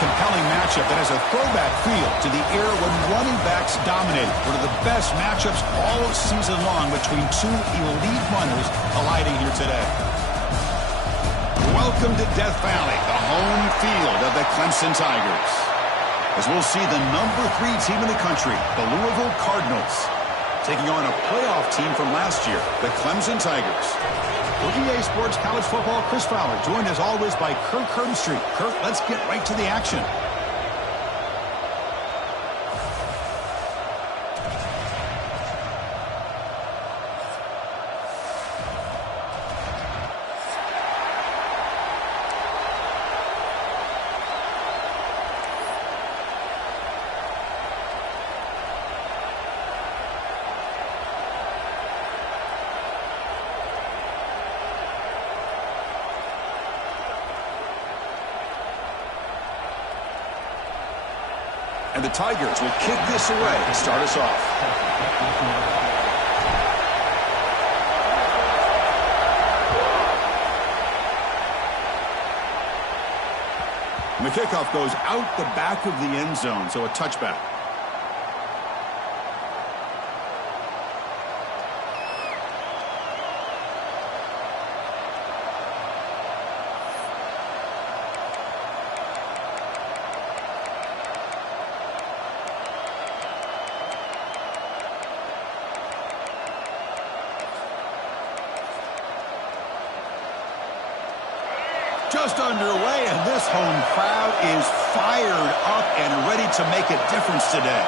compelling matchup that has a throwback feel to the era when running backs dominated. One of the best matchups all season long between two elite runners colliding here today. Welcome to Death Valley, the home field of the Clemson Tigers. As we'll see the number 3 team in the country, the Louisville Cardinals, taking on a playoff team from last year, the Clemson Tigers. For EA Sports College Football, Chris Fowler, joined as always by Kirk Herbstreit. Kirk, let's get right to the action. And the Tigers will kick this away to start us off. And the kickoff goes out the back of the end zone, so a touchback. Just underway, and this home crowd is fired up and ready to make a difference today.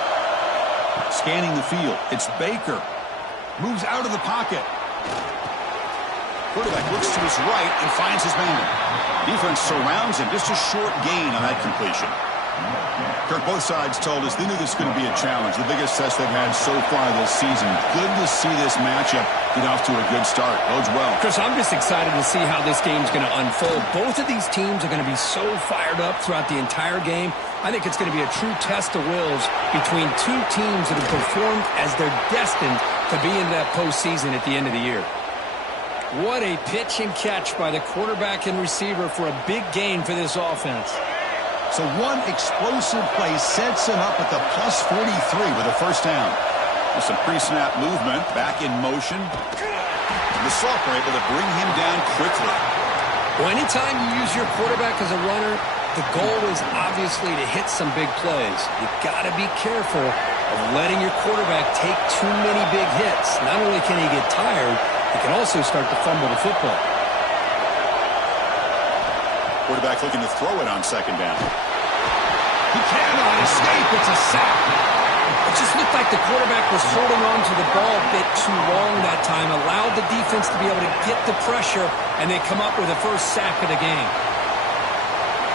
Scanning the field, it's Baker. Moves out of the pocket. Quarterback looks to his right and finds his man. Defense surrounds him. Just a short gain on that completion. Kirk, both sides told us they knew this was going to be a challenge, the biggest test they've had so far this season. Good to see this matchup get off to a good start. Bodes well. Chris, I'm just excited to see how this game's going to unfold. Both of these teams are going to be so fired up throughout the entire game. I think it's going to be a true test of wills between two teams that have performed as they're destined to be in that postseason at the end of the year. What a pitch and catch by the quarterback and receiver for a big gain for this offense. So one explosive play sets him up at the plus 43 with a first down. With some pre-snap movement, back in motion. And the Soft are able to bring him down quickly. Well, anytime you use your quarterback as a runner, the goal is obviously to hit some big plays. You've got to be careful of letting your quarterback take too many big hits. Not only can he get tired, he can also start to fumble the football. Quarterback looking to throw it on second down. He cannot escape. It's a sack. It just looked like the quarterback was holding on to the ball a bit too long that time, allowed the defense to be able to get the pressure, and they come up with the first sack of the game.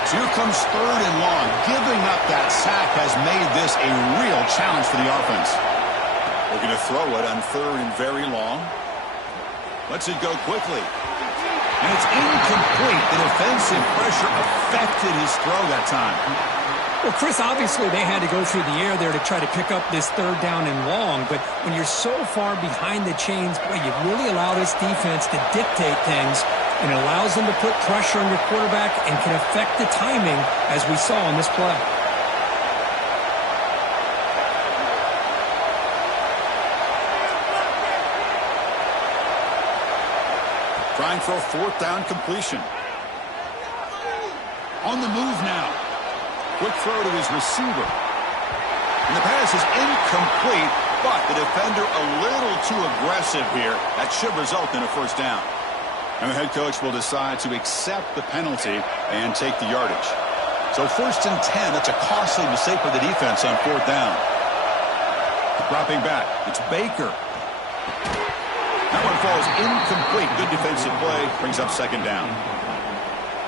So here comes third and long. Giving up that sack has made this a real challenge for the offense. Looking to throw it on third and very long. Lets it go quickly. And it's incomplete. The defensive pressure affected his throw that time. Well, Chris, obviously they had to go through the air there to try to pick up this third down and long, but when you're so far behind the chains, boy, you really allow this defense to dictate things, and it allows them to put pressure on your quarterback and can affect the timing, as we saw in this play. Trying for a fourth down completion. On the move now. Quick throw to his receiver. And the pass is incomplete, but the defender a little too aggressive here. That should result in a first down. And the head coach will decide to accept the penalty and take the yardage. So first and 10, that's a costly mistake for the defense on fourth down. Dropping back, it's Baker. That one falls incomplete. Good defensive play. Brings up second down.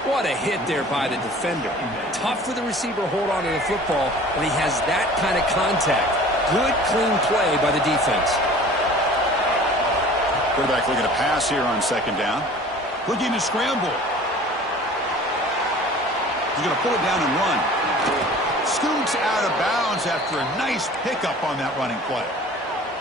What a hit there by the defender. Tough for the receiver to hold on to the football when he has that kind of contact. Good, clean play by the defense. Quarterback looking to pass here on second down. Looking to scramble. He's going to pull it down and run. Scoots out of bounds after a nice pickup on that running play.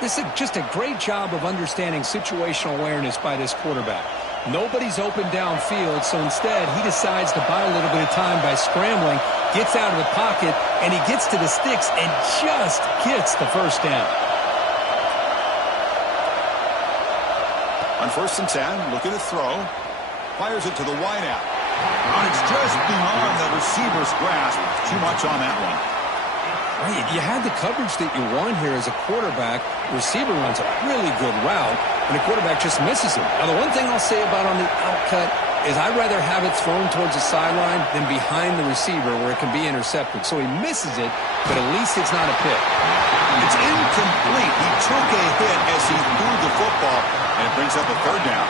This is just a great job of understanding situational awareness by this quarterback. Nobody's open downfield, so instead he decides to buy a little bit of time by scrambling, gets out of the pocket, and he gets to the sticks and just gets the first down. On 1st and 10, looking to throw. Fires it to the wideout. And it's just beyond the receiver's grasp. Too much on that one. Right, you had the coverage that you want here as a quarterback. The receiver runs a really good route, and the quarterback just misses it. Now, the one thing I'll say about on the outcut is I'd rather have it thrown towards the sideline than behind the receiver where it can be intercepted. So he misses it, but at least it's not a pick. It's incomplete. He took a hit as he threw the football, and it brings up a 3rd down.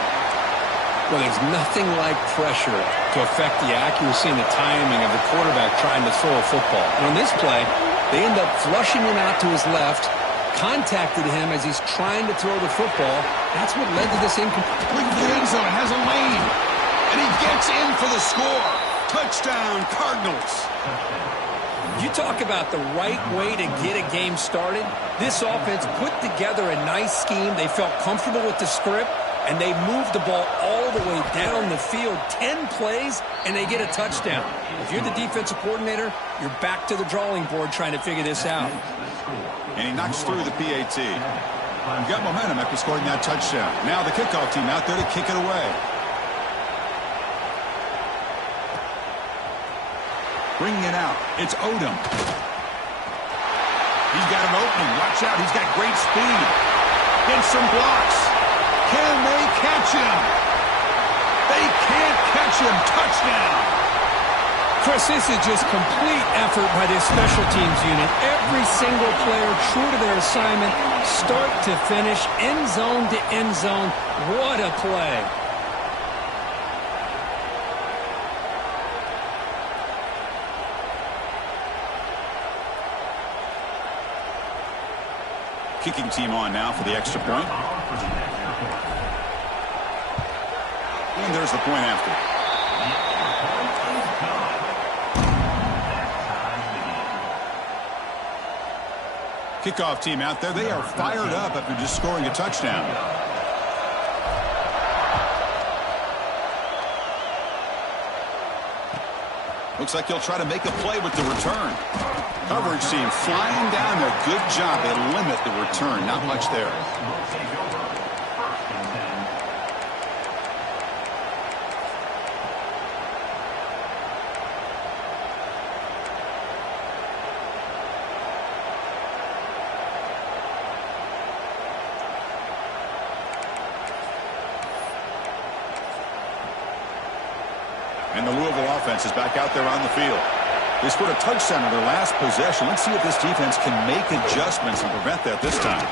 Well, there's nothing like pressure to affect the accuracy and the timing of the quarterback trying to throw a football. And on this play, they end up flushing him out to his left, contacted him as he's trying to throw the football. That's what led to this incomplete. Look at the end zone. Has a lane. And he gets in for the score. Touchdown, Cardinals. You talk about the right way to get a game started. This offense put together a nice scheme. They felt comfortable with the script, and they moved the ball all the way down the field. 10 plays, and they get a touchdown. If you're the defensive coordinator, you're back to the drawing board trying to figure this out. And he knocks through the PAT. Got momentum after scoring that touchdown. Now the kickoff team out there to kick it away. Bringing it out. It's Odom. He's got an opening. Watch out. He's got great speed. Hits some blocks. Can they catch him? They can't catch him. Touchdown. Chris, this is just complete effort by this special teams unit. Every single player true to their assignment, start to finish, end zone to end zone. What a play. Kicking team on now for the extra point. And there's the point after. Kickoff team out there. They are fired up after just scoring a touchdown. Looks like he'll try to make a play with the return. Coverage team flying down there. Good job. They limit the return. Not much there. And the Louisville offense is back out there on the field. They scored a touchdown in their last possession. Let's see if this defense can make adjustments and prevent that this time.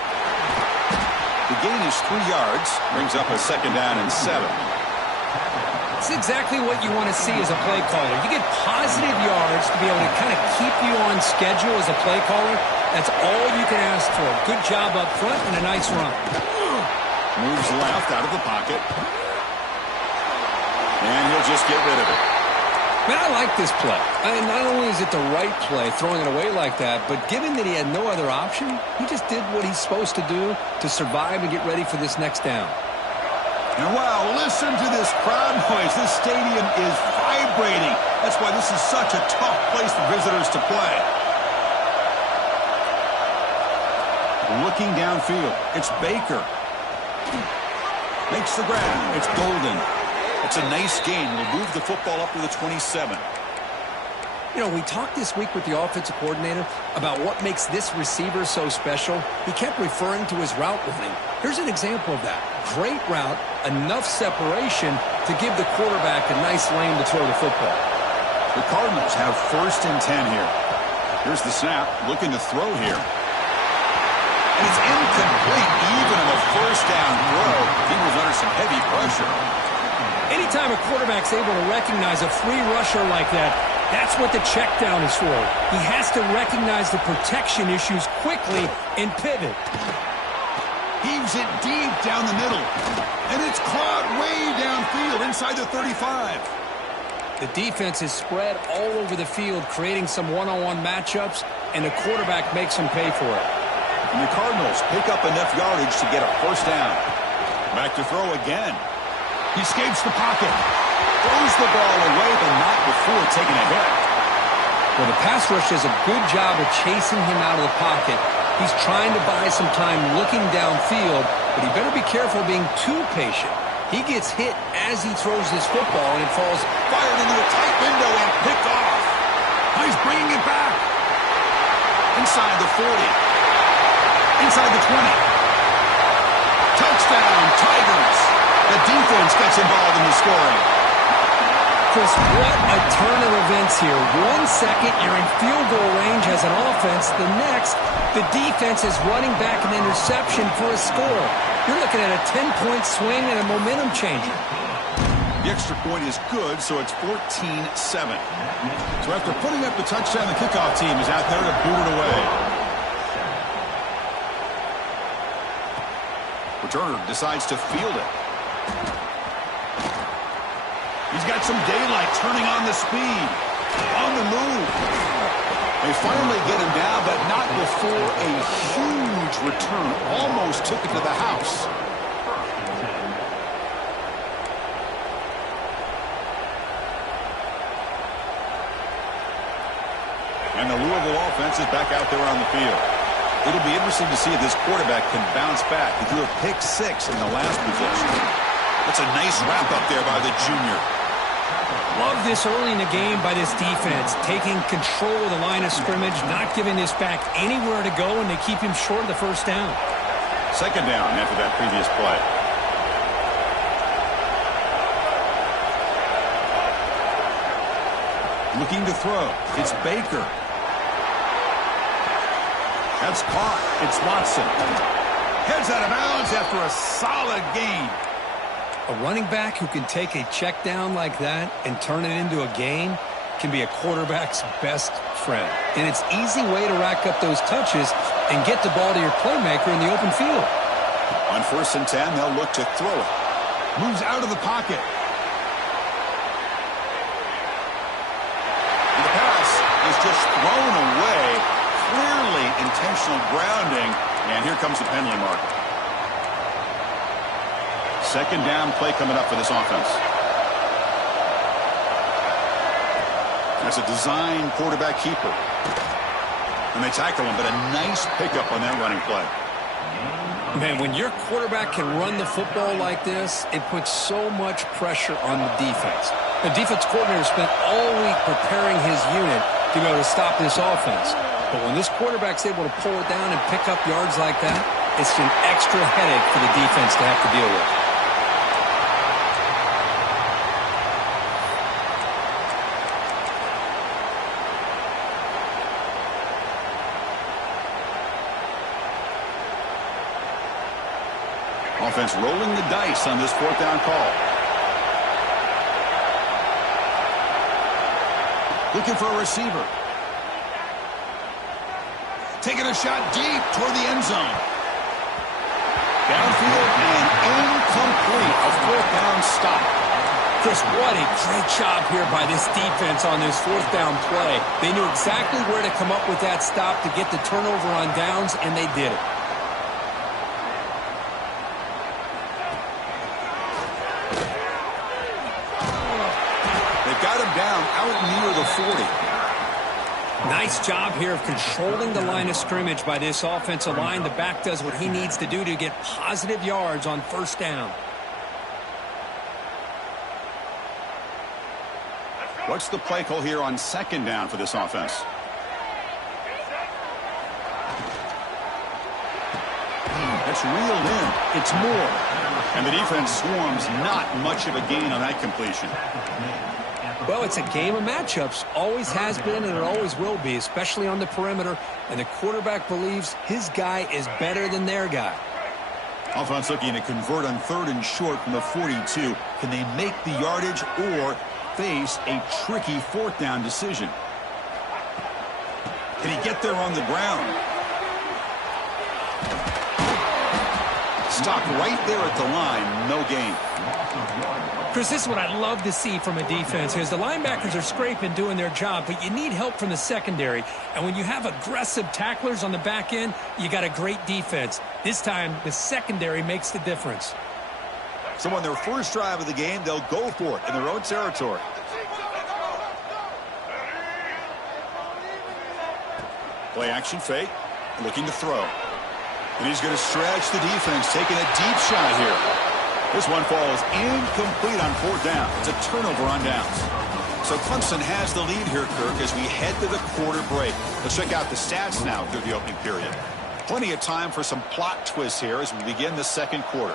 The gain is 3 yards. Brings up a 2nd down and 7. It's exactly what you want to see as a play caller. You get positive yards to be able to kind of keep you on schedule as a play caller. That's all you can ask for. Good job up front and a nice run. Moves left out of the pocket. And he'll just get rid of it. Man, I like this play. Not only is it the right play, throwing it away like that, but given that he had no other option, he just did what he's supposed to do to survive and get ready for this next down. And wow, listen to this crowd noise. This stadium is vibrating. That's why this is such a tough place for visitors to play. Looking downfield, it's Baker. Makes the grab. It's Golden. It's a nice gain. We'll move the football up to the 27. You know, we talked this week with the offensive coordinator about what makes this receiver so special. He kept referring to his route running. Here's an example of that. Great route, enough separation to give the quarterback a nice lane to throw the football. The Cardinals have 1st and 10 here. Here's the snap, looking to throw here. And it's incomplete, even on the 1st down throw. He was under some heavy pressure. Anytime a quarterback's able to recognize a free rusher like that, that's what the check down is for. He has to recognize the protection issues quickly and pivot. Heaves it deep down the middle. And it's caught way downfield inside the 35. The defense is spread all over the field, creating some one-on-one matchups, and the quarterback makes them pay for it. And the Cardinals pick up enough yardage to get a 1st down. Back to throw again. He escapes the pocket. Throws the ball away, but not before taking a hit. Well, the pass rush does a good job of chasing him out of the pocket. He's trying to buy some time looking downfield, but he better be careful being too patient. He gets hit as he throws this football, and it falls Fired into a tight window and picked off. He's bringing it back. Inside the 40. Inside the 20. Touchdown, Tigers. The defense gets involved in the scoring. Chris, what a turn of events here. 1 second, you're in field goal range as an offense. The next, the defense is running back an interception for a score. You're looking at a 10-point swing and a momentum changer. The extra point is good, so it's 14-7. So after putting up the touchdown, the kickoff team is out there to boot it away. Returner decides to field it. He's got some daylight, turning on the speed. On the move. They finally get him down, but not before a huge return. Almost took it to the house. And the Louisville offense is back out there on the field. It'll be interesting to see if this quarterback can bounce back. He threw a pick 6 in the last possession. That's a nice wrap-up there by the junior. Love this early in the game by this defense, taking control of the line of scrimmage, not giving this back anywhere to go, and they keep him short of the first down. Second down after that previous play. Looking to throw. It's Baker. That's caught. It's Watson. Heads out of bounds after a solid gain. A running back who can take a check down like that and turn it into a gain can be a quarterback's best friend. And it's an easy way to rack up those touches and get the ball to your playmaker in the open field. On 1st and 10, they'll look to throw it. Moves out of the pocket. And the pass is just thrown away. Clearly intentional grounding. And here comes the penalty marker. Second down play coming up for this offense. That's a design quarterback keeper. And they tackle him, but a nice pickup on that running play. Man, when your quarterback can run the football like this, it puts so much pressure on the defense. The defense coordinator spent all week preparing his unit to be able to stop this offense. But when this quarterback's able to pull it down and pick up yards like that, it's an extra headache for the defense to have to deal with. Offense rolling the dice on this 4th down call. Looking for a receiver. Taking a shot deep toward the end zone. Downfield and incomplete. A 4th down stop. Chris, what a great job here by this defense on this 4th down play. They knew exactly where to come up with that stop to get the turnover on downs, and they did it. Got him down out near the 40. Nice job here of controlling the line of scrimmage by this offensive line. The back does what he needs to do to get positive yards on 1st down. What's the play call here on 2nd down for this offense? That's reeled in. It's more. And the defense swarms. Not much of a gain on that completion. Well, it's a game of matchups. Always has been and it always will be, especially on the perimeter. And the quarterback believes his guy is better than their guy. Offense looking to convert on 3rd and short from the 42. Can they make the yardage or face a tricky 4th down decision? Can he get there on the ground? Stopped right there at the line. No gain. Chris, this is what I love to see from a defense. Because the linebackers are scraping, doing their job, but you need help from the secondary. And when you have aggressive tacklers on the back end, you got a great defense. This time, the secondary makes the difference. So on their first drive of the game, they'll go for it in their own territory. Play action fake, looking to throw. And he's going to stretch the defense, taking a deep shot here. This one falls incomplete on fourth down. It's a turnover on downs. So Clemson has the lead here, Kirk, as we head to the quarter break. Let's check out the stats now through the opening period. Plenty of time for some plot twists here as we begin the second quarter.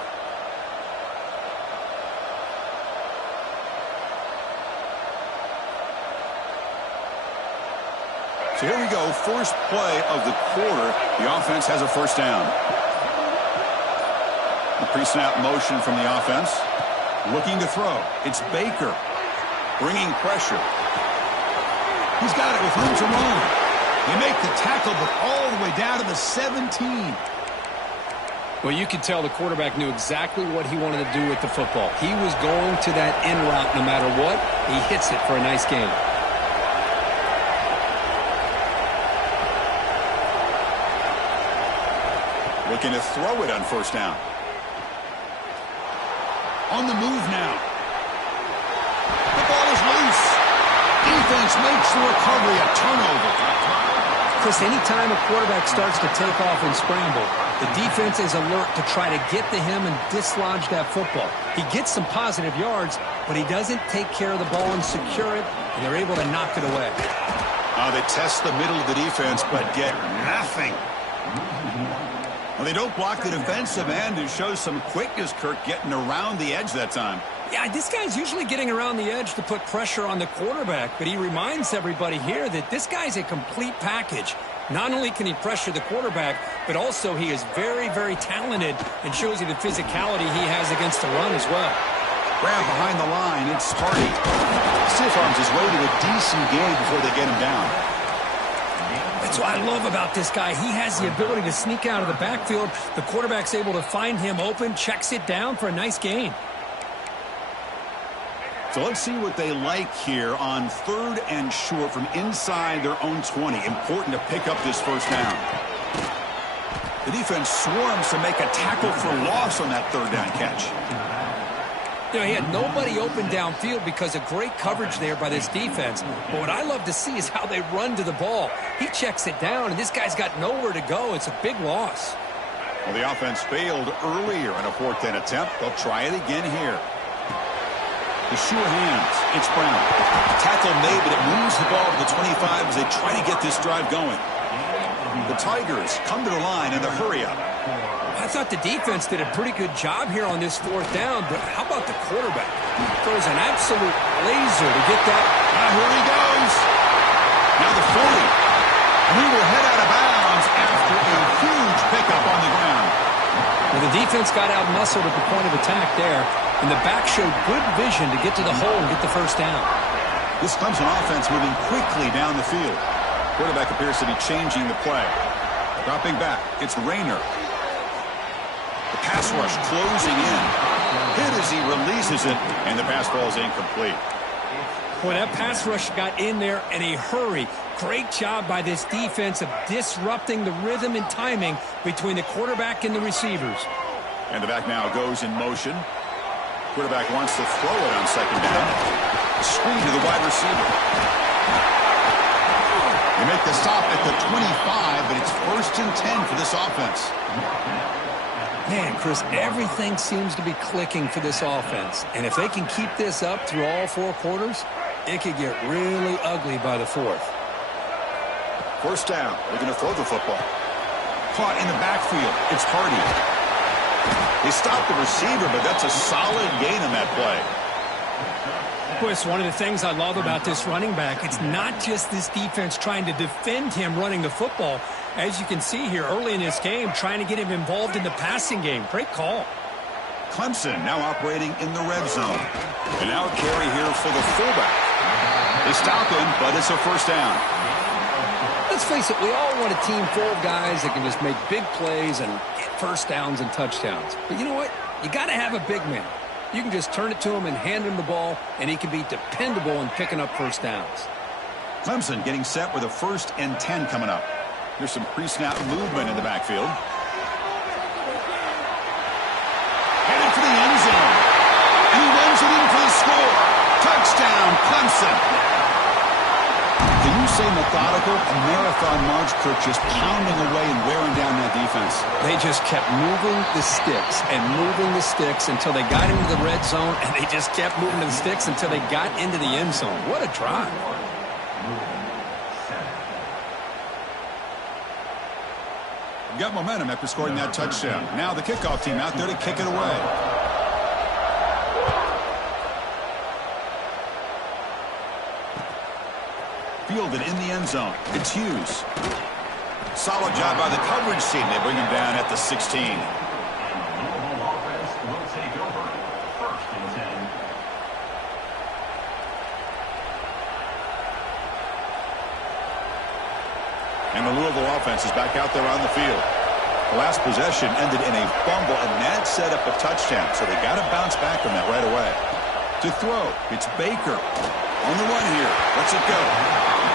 So here we go, first play of the quarter. The offense has a first down. The pre-snap motion from the offense. Looking to throw. It's Baker. Bringing pressure. He's got it with room to run. They make the tackle, but all the way down to the 17. Well, you could tell the quarterback knew exactly what he wanted to do with the football. He was going to that in route no matter what. He hits it for a nice gain. Looking to throw it on first down. On the move now. The ball is loose. Defense makes the recovery a turnover. Chris, anytime a quarterback starts to take off and scramble, the defense is alert to try to get to him and dislodge that football. He gets some positive yards, but he doesn't take care of the ball and secure it, and they're able to knock it away. They test the middle of the defense, but get nothing. Well, they don't block the defensive end, who shows some quickness, Kirk, getting around the edge that time. Yeah, this guy's usually getting around the edge to put pressure on the quarterback, but he reminds everybody here that this guy's a complete package. Not only can he pressure the quarterback, but also he is very, very talented and shows you the physicality he has against the run as well. Grab behind the line, it's Hardy. Stiff arms his way to a decent gain before they get him down. That's what I love about this guy. He has the ability to sneak out of the backfield. The quarterback's able to find him open, checks it down for a nice gain. So let's see what they like here on third and short from inside their own 20. Important to pick up this first down. The defense swarms to make a tackle for loss on that third down catch. You know, he had nobody open downfield because of great coverage there by this defense. But what I love to see is how they run to the ball. He checks it down, and this guy's got nowhere to go. It's a big loss. Well, the offense failed earlier in a fourth down attempt. They'll try it again here. The sure hands. It's Brown. Tackle made, but it moves the ball to the 25 as they try to get this drive going. The Tigers come to the line in the hurry-up. I thought the defense did a pretty good job here on this fourth down, but how about the quarterback? Throws an absolute laser to get that. Here he goes. Now the 40. We will head out of bounds after a huge pickup on the ground. Well, the defense got out-muscled at the point of attack there, and the back showed good vision to get to the hole and get the first down. This Clemson offense moving quickly down the field. Quarterback appears to be changing the play. Dropping back, it's Rayner. The pass rush closing in. Hit as he releases it, and the pass ball is incomplete. Boy, that pass rush got in there in a hurry. Great job by this defense of disrupting the rhythm and timing between the quarterback and the receivers. And the back now goes in motion. Quarterback wants to throw it on second down. A screen to the wide receiver. They make the stop at the 25, but it's 1st and 10 for this offense. Man, Chris, everything seems to be clicking for this offense. And if they can keep this up through all four quarters, it could get really ugly by the fourth. First down. They're going to throw the football. Caught in the backfield. It's Hardy. They stopped the receiver, but that's a solid gain on that play. Chris, one of the things I love about this running back, it's not just this defense trying to defend him running the football. As you can see here early in this game, trying to get him involved in the passing game. Great call. Clemson now operating in the red zone. And now a carry here for the fullback. They stop him, but it's a first down. Let's face it, we all want a team full of guys that can just make big plays and get first downs and touchdowns. But you know what? You got to have a big man. You can just turn it to him and hand him the ball, and he can be dependable in picking up first downs. Clemson getting set with a 1st and 10 coming up. Here's some pre-snap movement in the backfield. Headed for the end zone. Clemson. Can you say methodical? A marathon march, Kirk, just pounding away and wearing down that defense. They just kept moving the sticks and moving the sticks until they got into the red zone, and they just kept moving the sticks until they got into the end zone. What a drive. Got momentum after scoring that touchdown. Now the kickoff team out there to kick it away. Fielded in the end zone. It's Hughes. Solid job by the coverage team. They bring him down at the 16. And the Louisville offense is back out there on the field. The last possession ended in a fumble, and that set up a touchdown. So they got to bounce back from that right away. To throw, it's Baker. On the run here. Let's it go.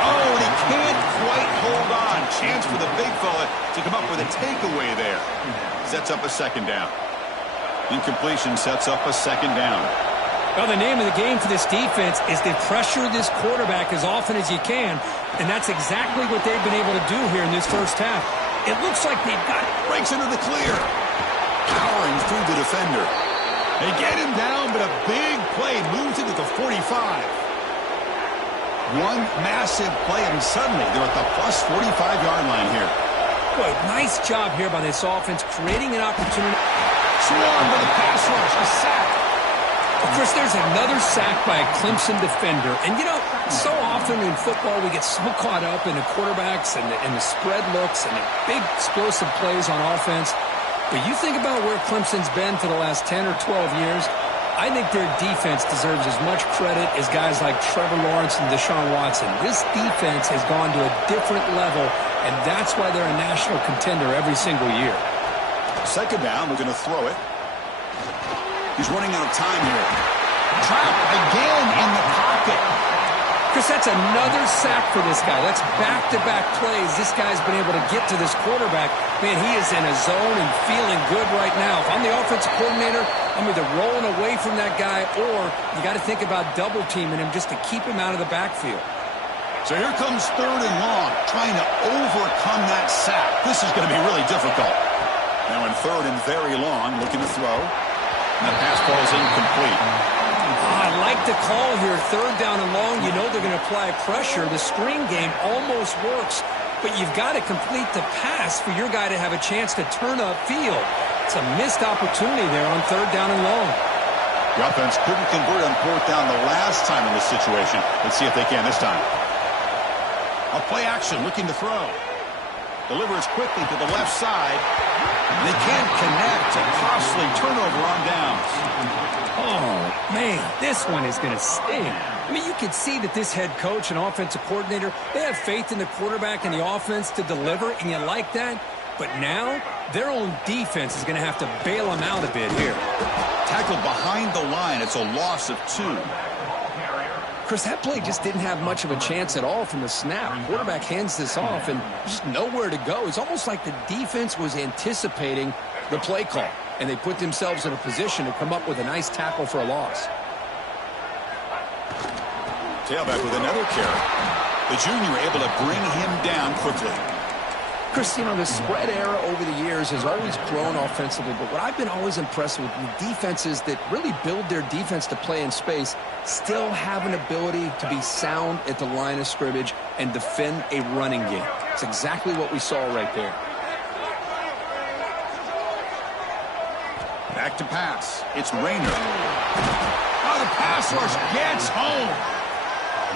Oh, and he can't quite hold on. Chance for the big fella to come up with a takeaway there. Sets up a second down. Incompletion sets up a second down. Well, the name of the game for this defense is to pressure this quarterback as often as you can, and that's exactly what they've been able to do here in this first half. It looks like they've got it. Breaks into the clear. Powering through the defender. They get him down, but a big play moves into the 45. One massive play, and suddenly they're at the plus 45-yard line here. Boy, nice job here by this offense, creating an opportunity. Swarm with a pass rush, a sack. Of course, there's another sack by a Clemson defender. And, you know, so often in football we get so caught up in the quarterbacks and the spread looks and the big explosive plays on offense. But you think about where Clemson's been for the last 10 or 12 years, I think their defense deserves as much credit as guys like Trevor Lawrence and Deshaun Watson. This defense has gone to a different level, and that's why they're a national contender every single year. Second down, we're going to throw it. He's running out of time here. Trapped again in the pocket. Chris, that's another sack for this guy. That's back-to-back plays. This guy's been able to get to this quarterback. Man, he is in a zone and feeling good right now. If I'm the offensive coordinator, I'm either rolling away from that guy or you got to think about double-teaming him just to keep him out of the backfield. So here comes third and long, trying to overcome that sack. This is going to be really difficult. Now in third and very long, looking to throw. And the pass ball is incomplete. I like the call here. Third down and long, you know they're going to apply pressure. The screen game almost works, but you've got to complete the pass for your guy to have a chance to turn upfield. It's a missed opportunity there on third down and long. The offense couldn't convert on fourth down the last time in this situation. Let's see if they can this time. A play action, looking to throw. Delivers quickly to the left side. They can't connect. A costly turnover on downs. Oh, man, this one is going to sting. I mean, you can see that this head coach and offensive coordinator, they have faith in the quarterback and the offense to deliver, and you like that. But now, their own defense is going to have to bail them out a bit here. Tackled behind the line. It's a loss of 2. Chris, that play just didn't have much of a chance at all from the snap. Quarterback hands this off and just nowhere to go. It's almost like the defense was anticipating the play call, and they put themselves in a position to come up with a nice tackle for a loss. Tailback with another carry. The junior able to bring him down quickly. Chris, you know, the spread era over the years has always grown offensively, but what I've been always impressed with the defenses that really build their defense to play in space still have an ability to be sound at the line of scrimmage and defend a running game. It's exactly what we saw right there. Back to pass. It's Rayner. Oh, the pass rush gets home.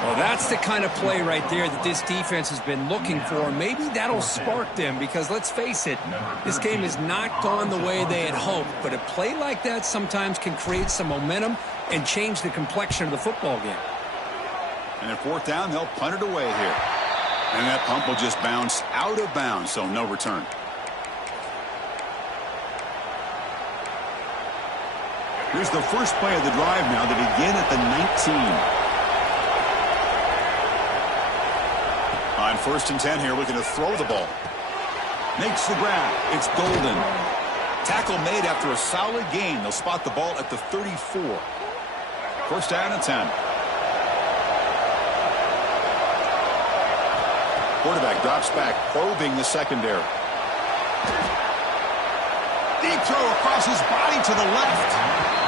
Well, that's the kind of play right there that this defense has been looking for. Maybe that'll spark them because, let's face it, this game has not gone the way they had hoped. But a play like that sometimes can create some momentum and change the complexion of the football game. And at fourth down, they'll punt it away here. And that punt will just bounce out of bounds, so no return. Here's the first play of the drive now to begin at the 19. On first and 10 here, looking to throw the ball. Makes the grab. It's Golden. Tackle made after a solid gain. They'll spot the ball at the 34. First down and 10. Quarterback drops back, probing the secondary. Deep throw across his body to the left.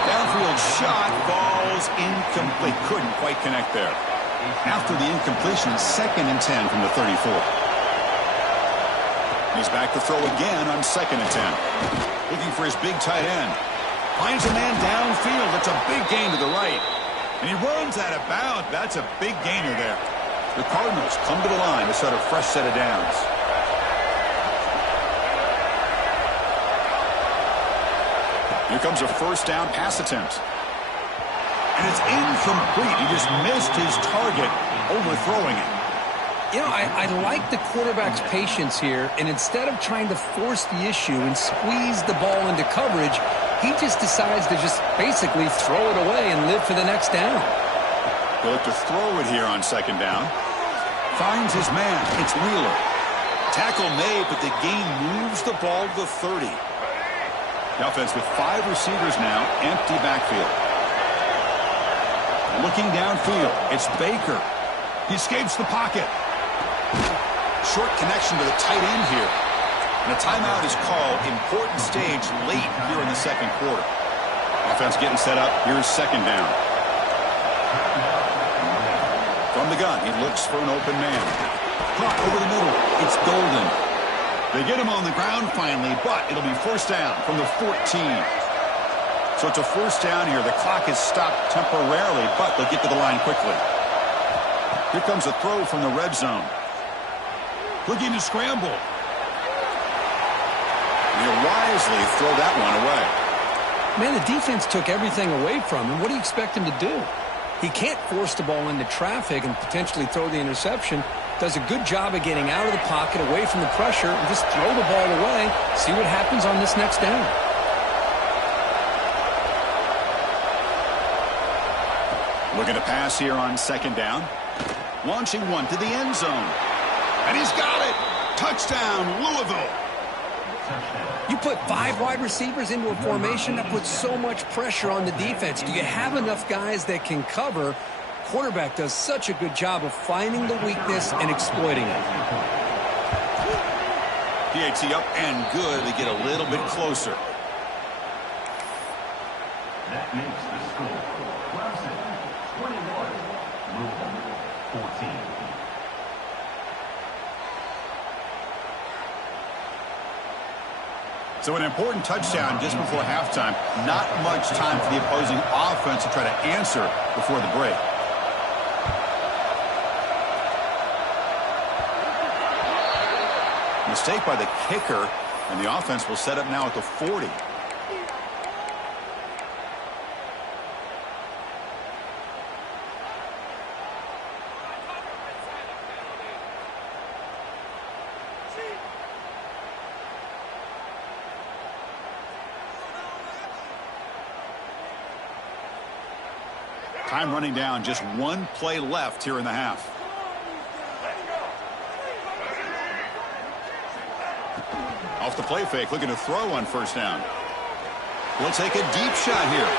Downfield shot falls incomplete. Couldn't quite connect there. After the incompletion, 2nd and 10 from the 34. He's back to throw again on 2nd and 10. Looking for his big tight end. Finds a man downfield. That's a big gain to the right. And he runs out of bounds. That's a big gainer there. The Cardinals come to the line to set a fresh set of downs. Here comes a 1st down pass attempt. And it's incomplete. He just missed his target, overthrowing it. You know, I like the quarterback's patience here, and instead of trying to force the issue and squeeze the ball into coverage, he just decides to just basically throw it away and live for the next down. He'll look to throw it here on 2nd down. Finds his man. It's Wheeler. Tackle made, but the gain moves the ball to the 30. The offense with 5 receivers now, empty backfield. Looking downfield, it's Baker. He escapes the pocket. Short connection to the tight end here. And a timeout is called. Important stage late here in the 2nd quarter. Offense getting set up. Here's 2nd down. From the gun, he looks for an open man. Caught over the middle. It's Golden. They get him on the ground finally, but it'll be 1st down from the 14. So it's a 1st down here. The clock is stopped temporarily, but they'll get to the line quickly. Here comes a throw from the red zone. Looking to scramble. He'll wisely throw that one away. Man, the defense took everything away from him. What do you expect him to do? He can't force the ball into traffic and potentially throw the interception. Does a good job of getting out of the pocket, away from the pressure, and just throw the ball away. See what happens on this next down. Looking to pass here on 2nd down. Launching one to the end zone. And he's got it. Touchdown, Louisville. You put 5 wide receivers into a formation, that puts so much pressure on the defense. Do you have enough guys that can cover? Quarterback does such a good job of finding the weakness and exploiting it. PAT up and good. They get a little bit closer. That makes the score. Clemson 21, Louisville 14. So an important touchdown just before halftime. Not much time for the opposing offense to try to answer before the break. Mistake by the kicker, and the offense will set up now at the 40. Time running down, just 1 play left here in the half. Off the play fake, looking to throw on 1st down. We'll take a deep shot here.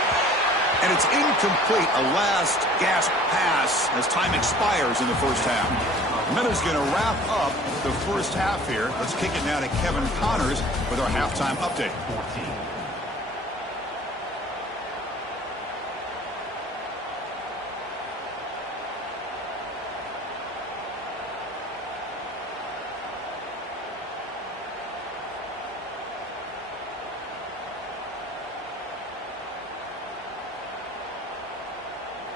And it's incomplete, a last gasp pass as time expires in the 1st half. Miller's going to wrap up the 1st half here. Let's kick it now to Kevin Connors with our halftime update.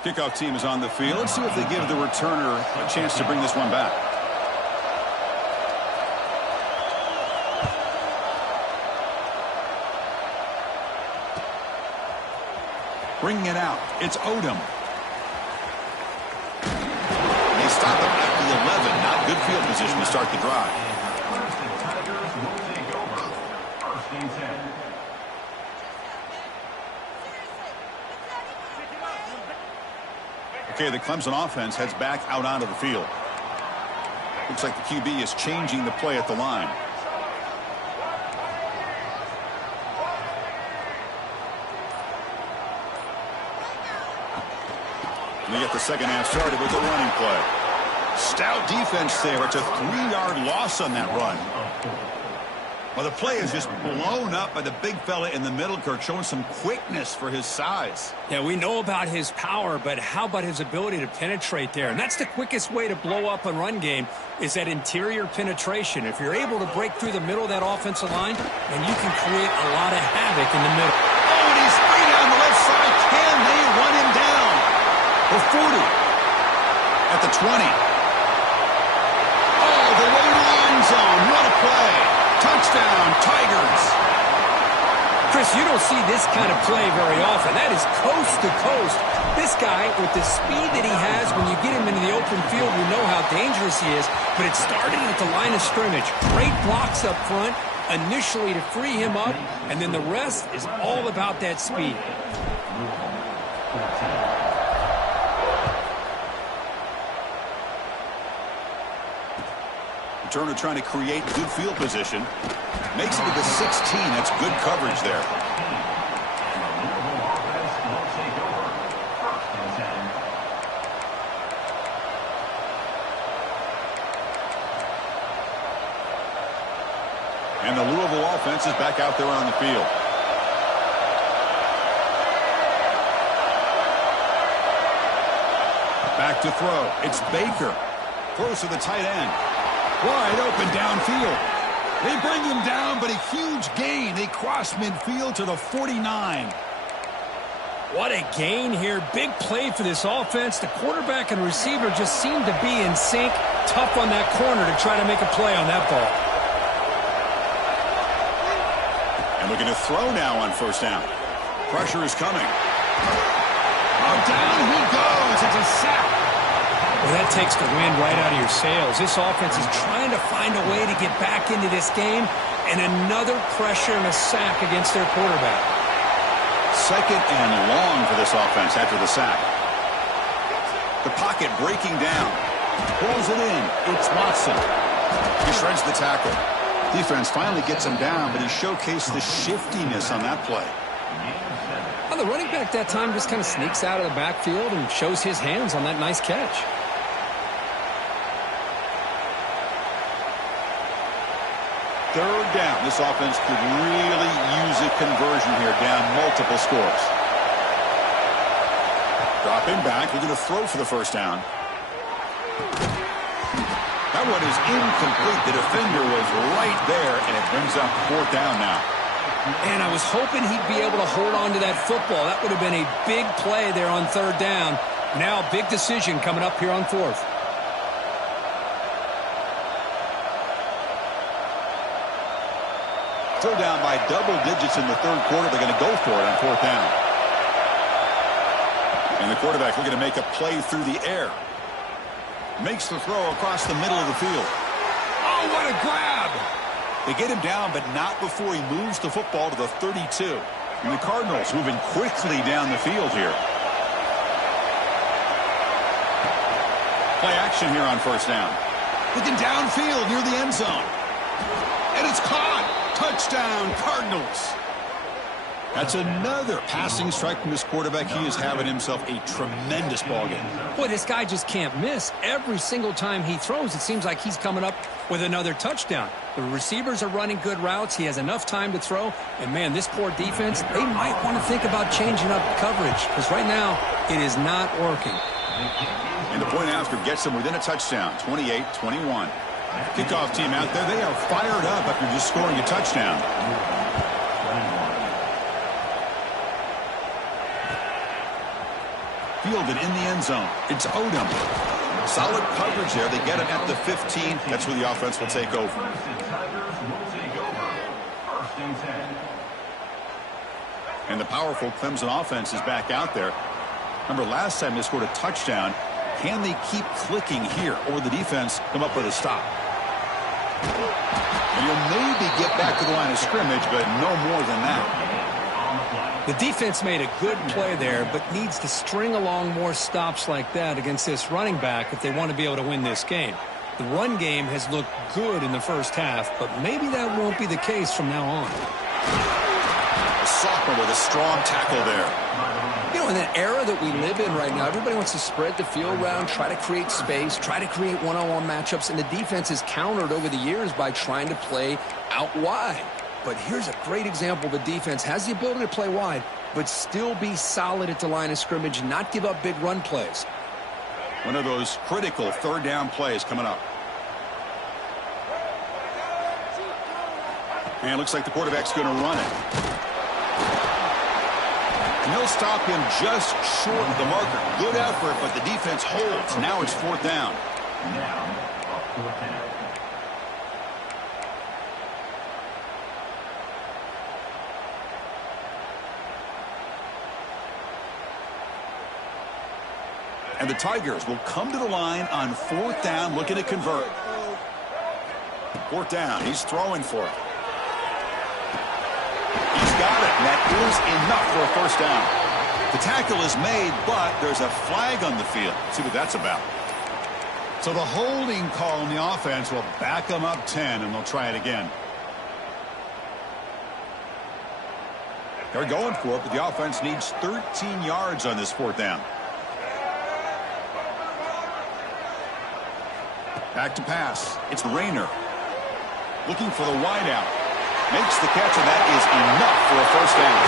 Kickoff team is on the field. Let's see if they give the returner a chance to bring this one back. Bringing it out. It's Odom. They stop it at the 11. Not good field position to start the drive. Tigers will take over. 1st and 10. Okay, the Clemson offense heads back out onto the field. Looks like the QB is changing the play at the line. And they get the 2nd half started with a running play. Stout defense there. It's a 3-yard loss on that run. Well, the play is just blown up by the big fella in the middle, Kirk, showing some quickness for his size. Yeah, we know about his power, but how about his ability to penetrate there? And that's the quickest way to blow up a run game, is that interior penetration. If you're able to break through the middle of that offensive line, then you can create a lot of havoc in the middle. Oh, and he's free down the left side. Can they run him down? The 40. At the 20. Oh, the way to the end zone. What a play. Touchdown, Tigers. Chris, you don't see this kind of play very often. That is coast to coast. This guy, with the speed that he has, when you get him into the open field, we know how dangerous he is. But it started at the line of scrimmage. Great blocks up front, initially to free him up, and then the rest is all about that speed. Turner trying to create good field position. Makes it to the 16. That's good coverage there. And the Louisville offense is back out there on the field. Back to throw. It's Baker. Throws to the tight end. Wide open downfield. They bring him down, but a huge gain. They cross midfield to the 49. What a gain here. Big play for this offense. The quarterback and receiver just seem to be in sync. Tough on that corner to try to make a play on that ball. And looking to throw now on first down. Pressure is coming. Oh, down he goes. It's a sack. Well, that takes the wind right out of your sails. This offense is trying to find a way to get back into this game, and another pressure and a sack against their quarterback. Second and long for this offense after the sack. The pocket breaking down. Pulls it in. It's Watson. He shreds the tackle. Defense finally gets him down, but he showcased the shiftiness on that play. Well, the running back that time just kind of sneaks out of the backfield and shows his hands on that nice catch. Third down. This offense could really use a conversion here, down multiple scores. Dropping back. We're going to throw for the first down. That one is incomplete. The defender was right there, and it brings up fourth down now. And I was hoping he'd be able to hold on to that football. That would have been a big play there on third down. Now, big decision coming up here on fourth. Throw down by double digits in the third quarter. They're going to go for it on fourth down. And the quarterback looking to make a play through the air. Makes the throw across the middle of the field. Oh, what a grab! They get him down, but not before he moves the football to the 32. And the Cardinals moving quickly down the field here. Play action here on first down. Looking downfield near the end zone. And it's caught. Touchdown, Cardinals. That's another passing strike from this quarterback. He is having himself a tremendous ballgame. Boy, this guy just can't miss. Every single time he throws, it seems like he's coming up with another touchdown. The receivers are running good routes. He has enough time to throw. And, man, this poor defense, they might want to think about changing up coverage because right now it is not working. And the point after gets them within a touchdown, 28-21. Kickoff team out there, they are fired up after just scoring a touchdown. Fielded in the end zone. It's Odom. Solid coverage there. They get him at the 15. That's where the offense will take over. And the powerful Clemson offense is back out there. Remember, last time they scored a touchdown. Can they keep clicking here, or the defense come up with a stop? And you'll maybe get back to the line of scrimmage, but no more than that. The defense made a good play there, but needs to string along more stops like that against this running back if they want to be able to win this game. The run game has looked good in the first half, but maybe that won't be the case from now on. sophomore with a strong tackle there. You know, in an era that we live in right now, everybody wants to spread the field around, try to create space, try to create one-on-one matchups, and the defense is countered over the years by trying to play out wide. But here's a great example. The defense has the ability to play wide, but still be solid at the line of scrimmage and not give up big run plays. One of those critical third down plays coming up. And it looks like the quarterback's going to run it. And he'll stop him just short of the marker. Good effort, but the defense holds. Now it's fourth down. And the Tigers will come to the line on fourth down, looking to convert. Fourth down, he's throwing for it. He's got it, and that is enough for a first down. The tackle is made, but there's a flag on the field. Let's see what that's about. So the holding call on the offense will back them up 10, and they'll try it again. They're going for it, but the offense needs 13 yards on this fourth down. Back to pass. It's Rayner. Looking for the wideout. Makes the catch, and that is enough for a first down.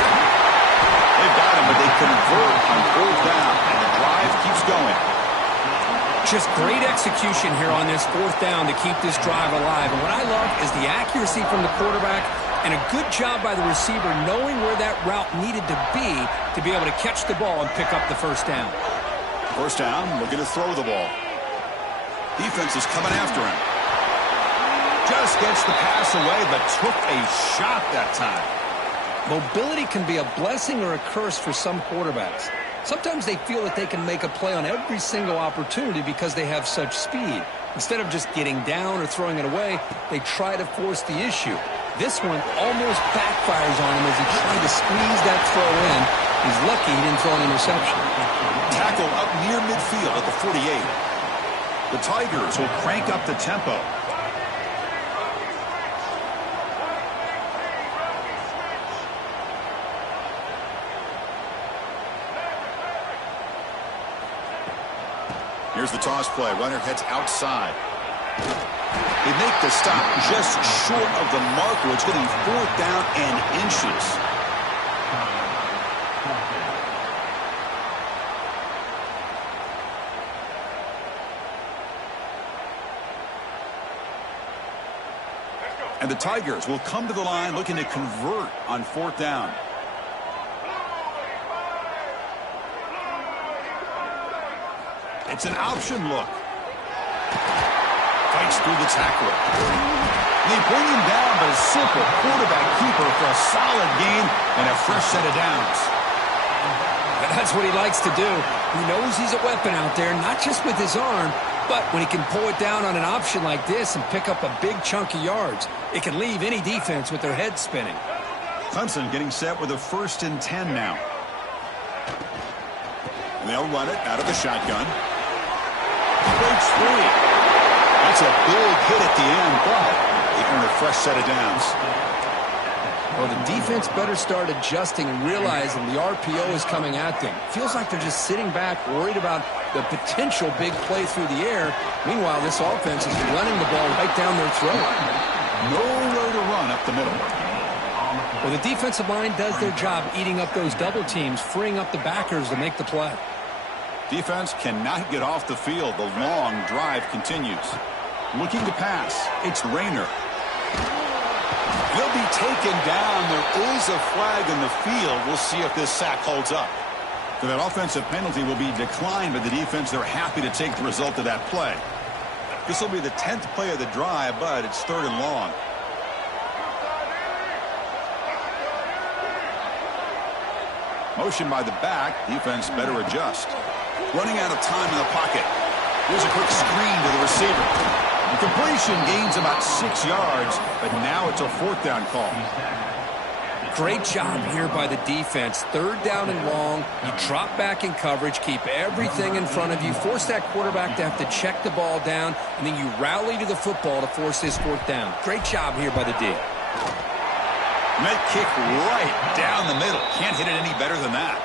They've got him, but they convert on fourth down, and the drive keeps going. Just great execution here on this fourth down to keep this drive alive. And what I love is the accuracy from the quarterback and a good job by the receiver knowing where that route needed to be able to catch the ball and pick up the first down. First down, looking to throw the ball. Defense is coming after him. Just gets the pass away, but took a shot that time. Mobility can be a blessing or a curse for some quarterbacks. Sometimes they feel that they can make a play on every single opportunity because they have such speed. Instead of just getting down or throwing it away, they try to force the issue. This one almost backfires on him as he tried to squeeze that throw in. He's lucky he didn't throw an interception. Tackle up near midfield at the 48. The Tigers will crank up the tempo. Here's the toss play. Runner heads outside. They make the stop just short of the marker. It's getting fourth down and inches. And the Tigers will come to the line looking to convert on fourth down. It's an option look. Fights through the tackler. They bring him down, but a simple quarterback keeper for a solid gain and a fresh set of downs. That's what he likes to do. He knows he's a weapon out there, not just with his arm, but when he can pull it down on an option like this and pick up a big chunk of yards, it can leave any defense with their head spinning. Clemson getting set with a 1st and 10 now. And they'll run it out of the shotgun. Breaks free. That's a big hit at the end, but they earn a fresh set of downs. Well, the defense better start adjusting and realizing the RPO is coming at them. Feels like they're just sitting back, worried about the potential big play through the air. Meanwhile, this offense is running the ball right down their throat. Nowhere to run up the middle. Well, the defensive line does their job eating up those double teams, freeing up the backers to make the play. Defense cannot get off the field. The long drive continues. Looking to pass. It's Rayner. He'll be taken down. There is a flag in the field. We'll see if this sack holds up. So that offensive penalty will be declined by the defense. They're happy to take the result of that play. This will be the 10th play of the drive, but it's 3rd and long. Motion by the back. Defense better adjust. Running out of time in the pocket. Here's a quick screen to the receiver. The completion gains about 6 yards, but now it's a 4th down call. Great job here by the defense. 3rd down and long. You drop back in coverage, keep everything in front of you, force that quarterback to have to check the ball down, and then you rally to the football to force this 4th down. Great job here by the D. And that kick right down the middle. Can't hit it any better than that.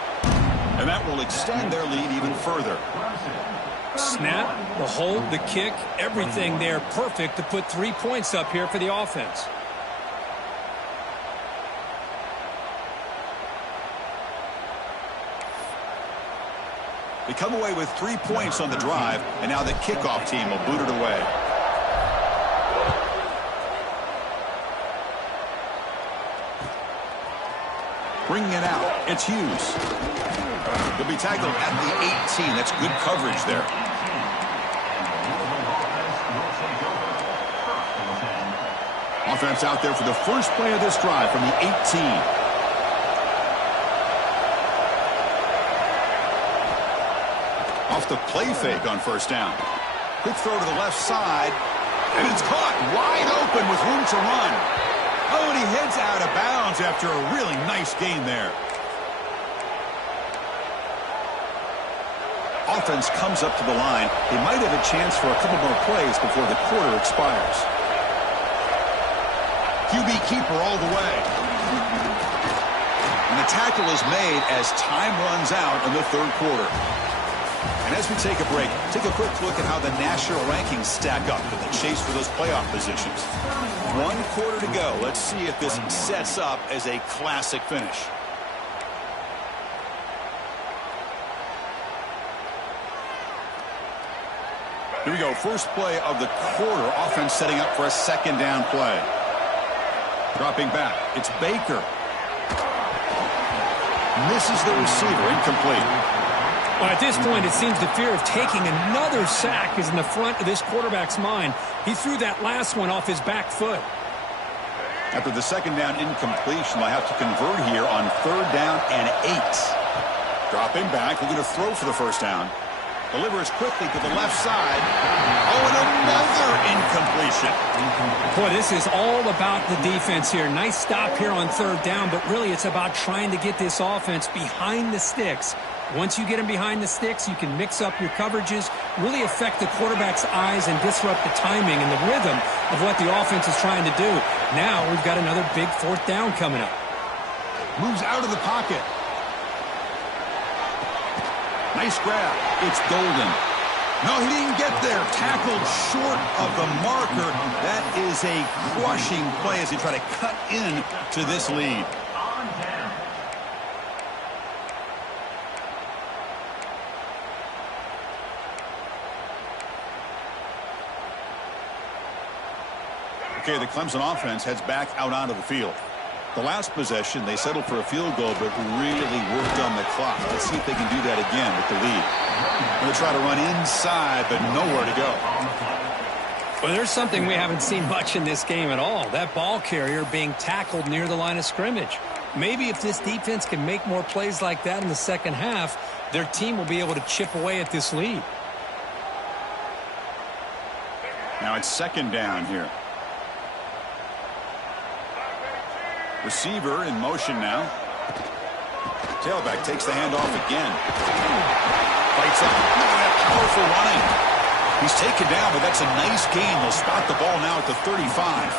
And that will extend their lead even further. Snap, the hold, the kick, everything there perfect to put 3 points up here for the offense. They come away with 3 points on the drive, and now the kickoff team will boot it away. Bringing it out, it's Hughes. He'll be tackled at the 18. That's good coverage there. Offense out there for the first play of this drive from the 18. Off the play fake on first down. Quick throw to the left side. And it's caught wide open with room to run. Oh, and he heads out of bounds after a really nice gain there. Offense comes up to the line. They might have a chance for a couple more plays before the quarter expires. QB keeper all the way. And the tackle is made as time runs out in the third quarter. And as we take a break, take a quick look at how the national rankings stack up in the chase for those playoff positions. 1 quarter to go. Let's see if this sets up as a classic finish. Here we go. First play of the quarter. Offense setting up for a second down play. Dropping back. It's Baker. Misses the receiver. Incomplete. Well, at this point, it seems the fear of taking another sack is in the front of this quarterback's mind. He threw that last one off his back foot. After the second down incompletion, I have to convert here on third down and 8. Dropping back, looking to throw for the first down. Delivers quickly to the left side. Oh, and another incompletion. Boy, this is all about the defense here. Nice stop here on third down, but really it's about trying to get this offense behind the sticks. Once you get them behind the sticks, you can mix up your coverages, really affect the quarterback's eyes and disrupt the timing and the rhythm of what the offense is trying to do. Now we've got another big fourth down coming up. Moves out of the pocket. Nice grab. It's Golden. No, he didn't get there. Tackled short of the marker. That is a crushing play as he try to cut in to this lead. Okay, the Clemson offense heads back out onto the field. The last possession, they settled for a field goal, but really worked on the clock. Let's see if they can do that again with the lead. Going to try to run inside, but nowhere to go. Well, there's something we haven't seen much in this game at all. That ball carrier being tackled near the line of scrimmage. Maybe if this defense can make more plays like that in the second half, their team will be able to chip away at this lead. Now it's second down here. Receiver in motion now. Tailback takes the handoff again. Fights up. Look at that powerful running. He's taken down, but that's a nice gain. They'll spot the ball now at the 35.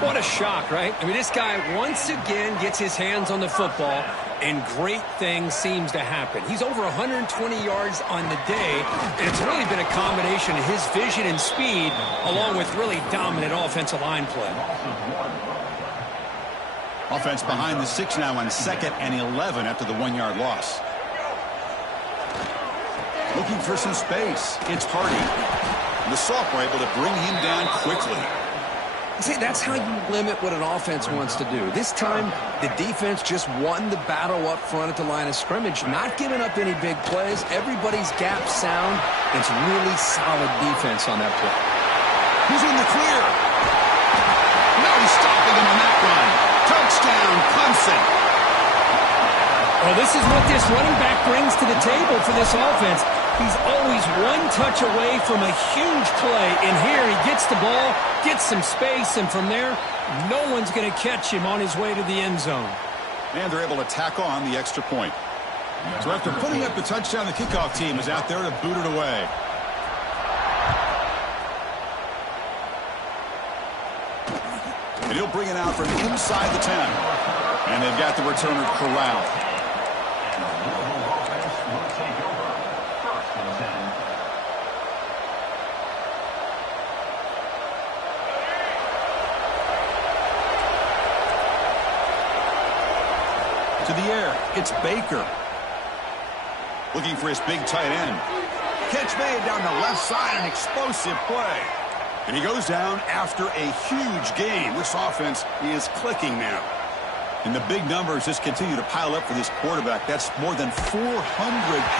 What a shock, right? I mean, this guy once again gets his hands on the football, and great things seems to happen. He's over 120 yards on the day, and it's really been a combination of his vision and speed, along with really dominant offensive line play. Offense behind the 6 now on 2nd and 11 after the 1-yard loss. Looking for some space. It's Hardy. The sophomore able to bring him down quickly. See, that's how you limit what an offense wants to do. This time, the defense just won the battle up front at the line of scrimmage, not giving up any big plays. Everybody's gap sound. It's really solid defense on that play. He's in the clear. Now he's stopping him on that run. Touchdown, Clemson. Well, this is what this running back brings to the table for this offense. He's always one touch away from a huge play. And here he gets the ball, gets some space, and from there, no one's going to catch him on his way to the end zone. And they're able to tack on the extra point. So after putting up the touchdown, the kickoff team is out there to boot it away. And he'll bring it out from inside the 10. And they've got the returner corralled. And the Louisville offense will take over. First and 10. To the air, it's Baker. Looking for his big tight end. Catch made down the left side, an explosive play. And he goes down after a huge game. This offense is clicking now. And the big numbers just continue to pile up for this quarterback. That's more than 400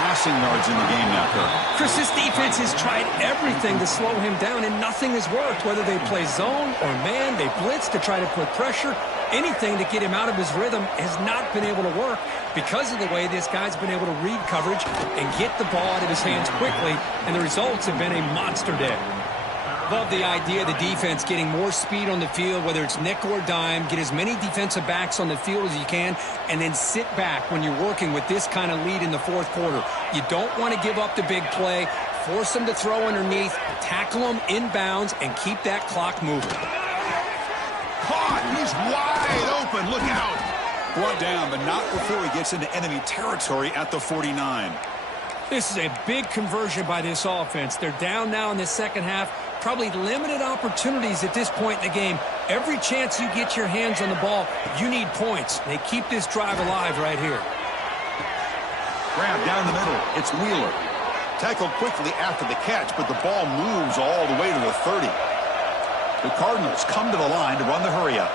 passing yards in the game now, Kirk. Chris, this defense has tried everything to slow him down, and nothing has worked. Whether they play zone or man, they blitz to try to put pressure. Anything to get him out of his rhythm has not been able to work because of the way this guy's been able to read coverage and get the ball out of his hands quickly, and the results have been a monster day. Love the idea of the defense getting more speed on the field, whether it's nickel or dime, get as many defensive backs on the field as you can, and then sit back when you're working with this kind of lead in the fourth quarter. You don't want to give up the big play, force them to throw underneath, tackle them inbounds, and keep that clock moving. Caught! He's wide open! Look out! Brought down, but not before he gets into enemy territory at the 49. This is a big conversion by this offense. They're down now in the second half. Probably limited opportunities at this point in the game. Every chance you get your hands on the ball, you need points. They keep this drive alive right here. Grab down the middle. It's Wheeler. Tackled quickly after the catch, but the ball moves all the way to the 30. The Cardinals come to the line to run the hurry-up.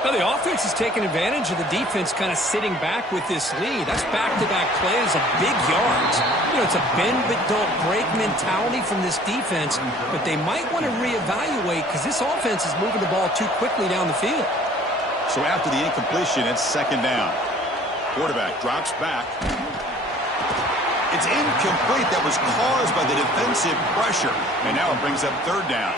Well, the offense is taking advantage of the defense kind of sitting back with this lead. That's back-to-back plays of big yards. You know, it's a bend-but-don't-break mentality from this defense, but they might want to reevaluate because this offense is moving the ball too quickly down the field. So after the incompletion, it's second down. Quarterback drops back. It's incomplete. That was caused by the defensive pressure, and now it brings up third down.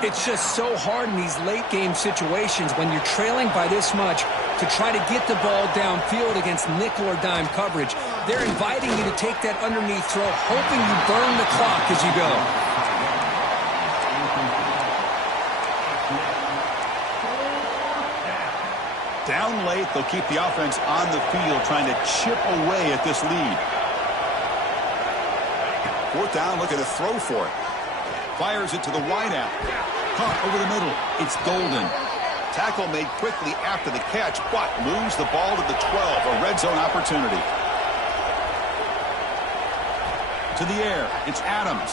It's just so hard in these late-game situations when you're trailing by this much to try to get the ball downfield against nickel or dime coverage. They're inviting you to take that underneath throw, hoping you burn the clock as you go. Down late, they'll keep the offense on the field trying to chip away at this lead. Fourth down, looking to throw for it. Fires it to the wideout. Caught over the middle. It's Golden. Tackle made quickly after the catch, but moves the ball to the 12. A red zone opportunity. To the air. It's Adams.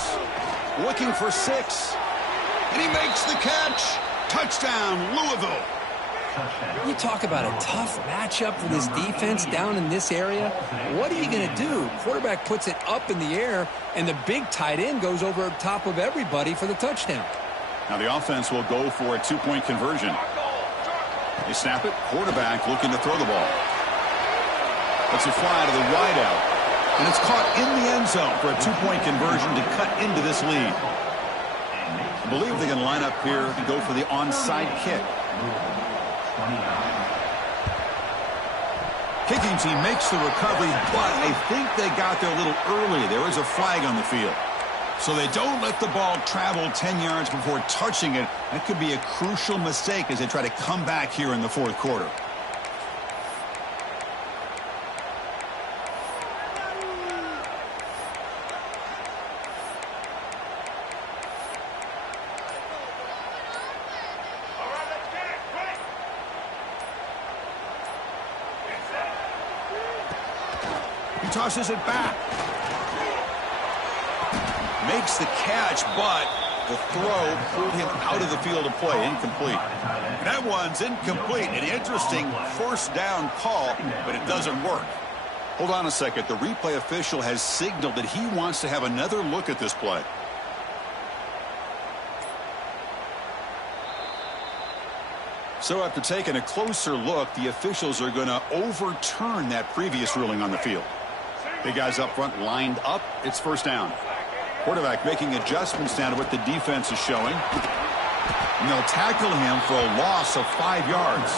Looking for 6. And he makes the catch. Touchdown, Louisville. You talk about a tough matchup for this defense down in this area. What are you going to do? Quarterback puts it up in the air, and the big tight end goes over top of everybody for the touchdown. Now the offense will go for a 2-point conversion. They snap it. Quarterback looking to throw the ball. It's a fly to the wideout. And it's caught in the end zone for a 2-point conversion to cut into this lead. I believe they're going to line up here and go for the onside kick. Kicking team makes the recovery, but I think they got there a little early. There is a flag on the field. So they don't let the ball travel 10 yards before touching it. That could be a crucial mistake as they try to come back here in the fourth quarter. He tosses it back. Makes the catch, but the throw pulled him out of the field of play. Incomplete. That one's incomplete. An interesting first down call, but it doesn't work. Hold on a second. The replay official has signaled that he wants to have another look at this play. So after taking a closer look, the officials are going to overturn that previous ruling on the field. Big guys up front lined up. It's first down. Quarterback making adjustments down to what the defense is showing. And they'll tackle him for a loss of 5 yards.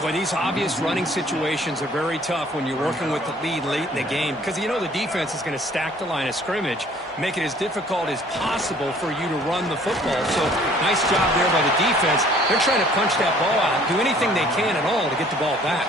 Boy, these obvious running situations are very tough when you're working with the lead late in the game because you know the defense is going to stack the line of scrimmage, make it as difficult as possible for you to run the football. So nice job there by the defense. They're trying to punch that ball out, do anything they can at all to get the ball back.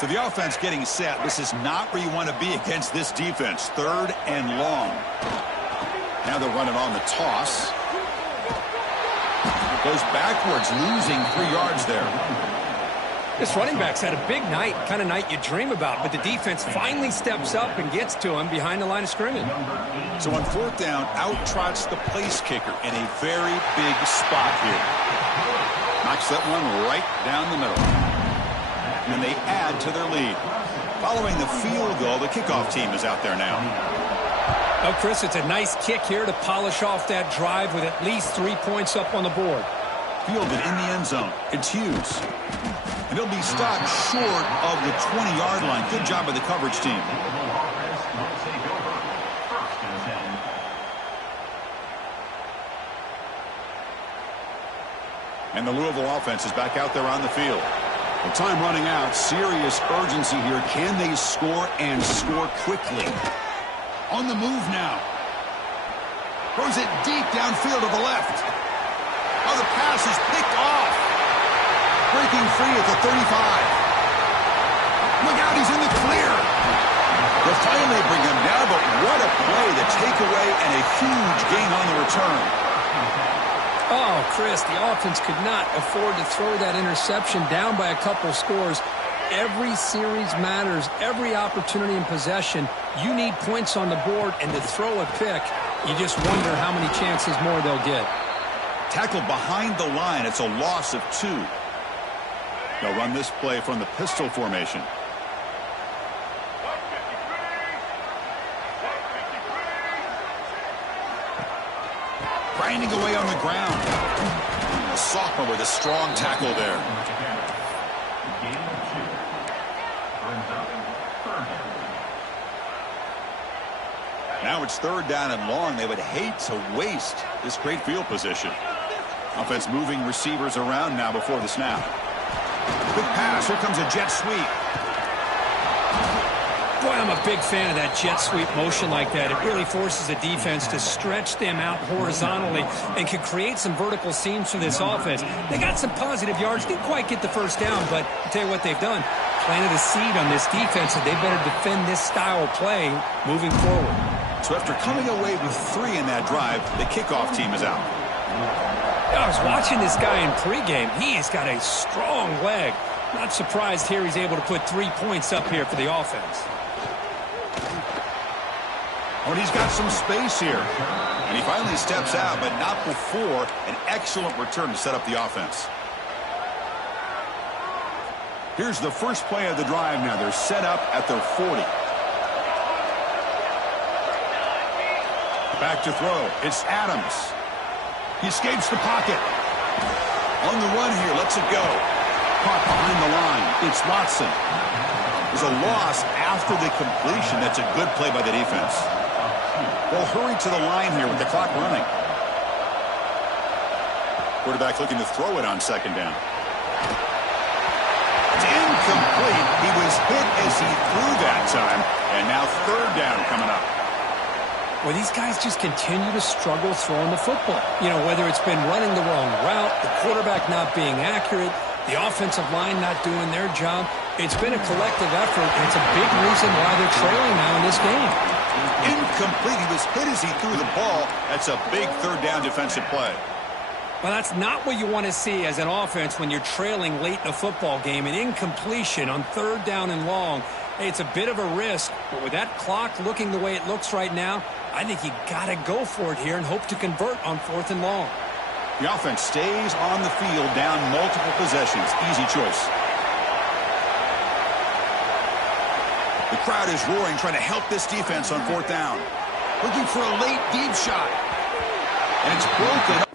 So the offense getting set. This is not where you want to be against this defense. 3rd and long. Now they're running on the toss. Goes backwards, losing 3 yards there. This running back's had a big night, kind of night you dream about, but the defense finally steps up and gets to him behind the line of scrimmage. So on 4th down, out trots the place kicker in a very big spot here. Knocks that one right down the middle. And they add to their lead. Following the field goal, the kickoff team is out there now. Well, Chris, it's a nice kick here to polish off that drive with at least 3 points up on the board. Fielded in the end zone. It's Hughes. And he'll be stopped short of the 20-yard line. Good job by the coverage team. And the Louisville offense is back out there on the field. The time running out. Serious urgency here. Can they score and score quickly? On the move now. Throws it deep downfield to the left. Oh, the pass is picked off. Breaking free at the 35. Look out, he's in the clear. They'll finally bring him down, but what a play. The takeaway and a huge gain on the return. Oh, Chris, the offense could not afford to throw that interception down by a couple scores. Every series matters. Every opportunity in possession. You need points on the board, and to throw a pick, you just wonder how many chances more they'll get. Tackled behind the line. It's a loss of 2. They'll run this play from the pistol formation. Grinding away on the ground. A sophomore with a strong tackle there. Now it's 3rd down and long. They would hate to waste this great field position. Offense moving receivers around now before the snap. Good pass. Here comes a jet sweep. Boy, I'm a big fan of that jet sweep motion like that. It really forces the defense to stretch them out horizontally and can create some vertical seams for this offense. They got some positive yards. Didn't quite get the first down, but I'll tell you what they've done. Planted a seed on this defense, and they better defend this style of play moving forward. So after coming away with 3 in that drive, the kickoff team is out. I was watching this guy in pregame. He has got a strong leg. Not surprised here he's able to put 3 points up here for the offense. Oh, and he's got some space here. And he finally steps out, but not before an excellent return to set up the offense. Here's the first play of the drive now. They're set up at their 40. Back to throw. It's Adams. He escapes the pocket. On the run here. Lets it go. Caught behind the line. It's Watson. There's a loss after the completion. That's a good play by the defense. They'll hurry to the line here with the clock running. Quarterback looking to throw it on 2nd down. It's incomplete. He was hit as he threw that time. And now 3rd down coming up. Well, these guys just continue to struggle throwing the football. You know, whether it's been running the wrong route, the quarterback not being accurate, the offensive line not doing their job. It's been a collective effort, and it's a big reason why they're trailing now in this game. Incomplete. He was hit as he threw the ball. That's a big 3rd down defensive play. Well, that's not what you want to see as an offense when you're trailing late in a football game. An incompletion on 3rd down and long. Hey, it's a bit of a risk, but with that clock looking the way it looks right now, I think you got to go for it here and hope to convert on 4th and long. The offense stays on the field down multiple possessions. Easy choice. The crowd is roaring, trying to help this defense on 4th down. Looking for a late deep shot. And it's broken.